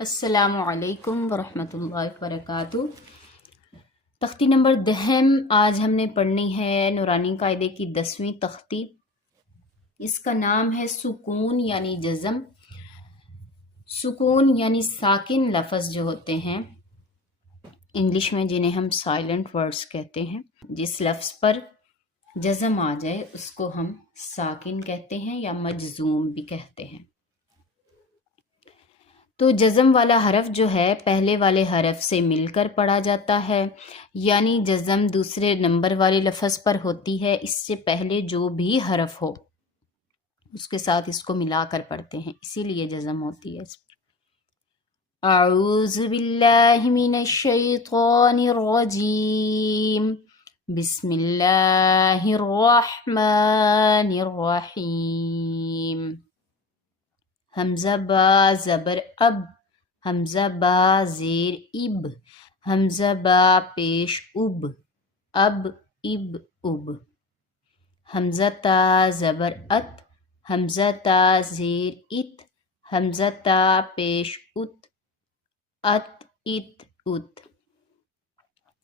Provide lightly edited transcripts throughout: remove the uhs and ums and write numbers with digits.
السلام علیکم ورحمۃ اللہ وبرکاتہ۔ تختی نمبر 10 آج ہم نے پڑھنی ہے نورانی قاعدے کی 10ویں تختی۔ اس کا نام ہے سکون یعنی جزم۔ سکون یعنی ساکن لفظ جو ہوتے ہیں انگلش میں جنہیں ہم سائلنٹ ورڈز کہتے ہیں، جس لفظ پر جزم آ جائے اس کو ہم ساکن کہتے ہیں یا مجزوم بھی کہتے ہیں۔ تو جزم والا حرف جو ہے پہلے والے حرف سے مل کر پڑھا جاتا ہے، یعنی جزم دوسرے نمبر والے لفظ پر ہوتی ہے، اس سے پہلے جو بھی حرف ہو اس کے ساتھ اس کو ملا کر پڑھتے ہیں، اسی لیے جزم ہوتی ہے اس پر۔ اعوذ باللہ من الشیطان الرجیم، بسم اللہ الرحمن الرحیم۔ حمزہ با زبر اب، حمزہ با زیر اب، حمزہ با پیش اب، اب اب اب۔ حمزہ تا زبر ات، حمزہ تا زیر ات، حمزہ تا پیش ات، ات ات ات۔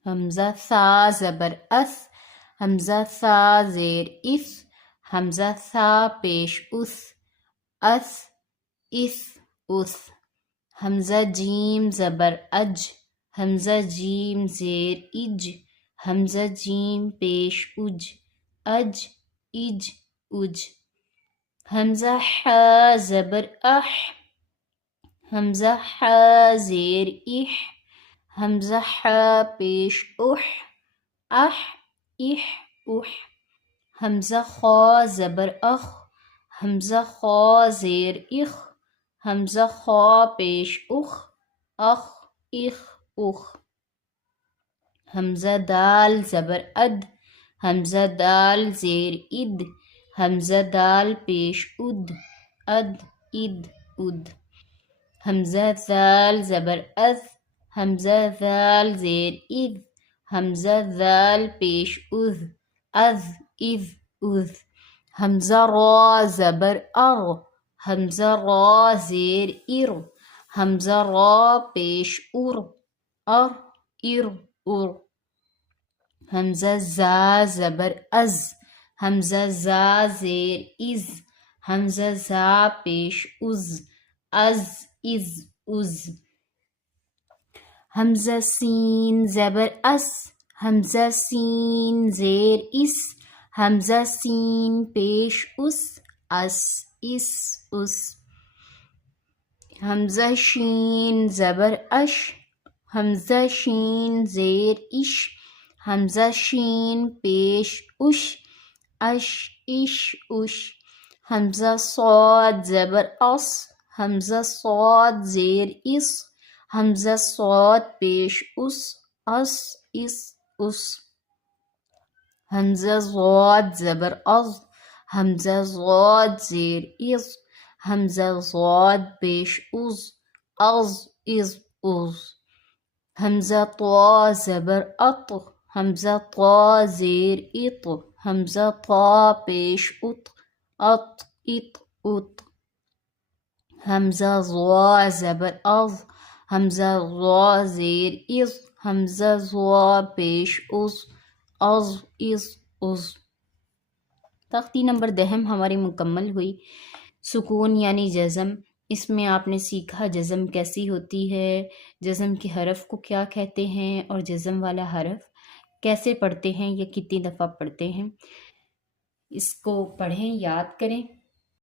حمزہ ثا زبر اس، حمزہ ثا زیر اس، حمزہ ثا پیش اس، اس اس اس۔ حمزہ جیم زبر اج، حمزہ جیم زیر اج، حمزہ جیم پیش اج، اج اج اج۔ حمزہ ح زبر اح، حمزہ ح زیر اح، حمزہ ح پیش اح، اح اح اح۔ حمزہ خا زبر اخ، حمزہ خا زیر اخ، حمزہ خا پیش اخ، اخ اخ اخ۔ حمزہ دال زبر اد، حمزہ دال زیر اد، حمزہ دال پیش اد، اد اد اد۔ حمزہ ذال زبر اذ، حمزہ ذال زیر اذ، حمزہ ذال پیش اذ، اذ اذ اذ۔ حمزہ را زبر ار، حمزہ را زیر ار، حمزہ را پیش ار، ار ار ار۔ حمزہ زا زبر از، حمزہ زا زیر از، حمزہ زا پیش از، از از از۔ حمزہ سین زبر اس، حمزہ سین زیر اس، حمزہ سین پیش اس، اس اس اس۔ حمزہ شین زبر اش، حمزہ شین زیر اش، حمزہ شین پیش اش، اش اش اش۔ حمزہ صاد زبر اص، حمزہ صاد زیر اس، حمزہ صاد پیش اس، اس اس اس۔ حمزہ ضاد زبر اض، حمزہ ضاد زیر اض، حمزہ ضاد پیش از، از از از۔ حمزہ طا زبر اط، حمزہ طا زیر اط، حمزہ طا پیش اط، اط اط اط۔ حمزہ ضا زبر اض، حمزہ ضا زیر اض، حمزہ ضا پیش از، از از از۔ تختی نمبر 10 ہماری مکمل ہوئی۔ سکون یعنی جزم، اس میں آپ نے سیکھا جزم کیسی ہوتی ہے، جزم کے حرف کو کیا کہتے ہیں، اور جزم والا حرف کیسے پڑھتے ہیں یا کتنی دفعہ پڑھتے ہیں۔ اس کو پڑھیں، یاد کریں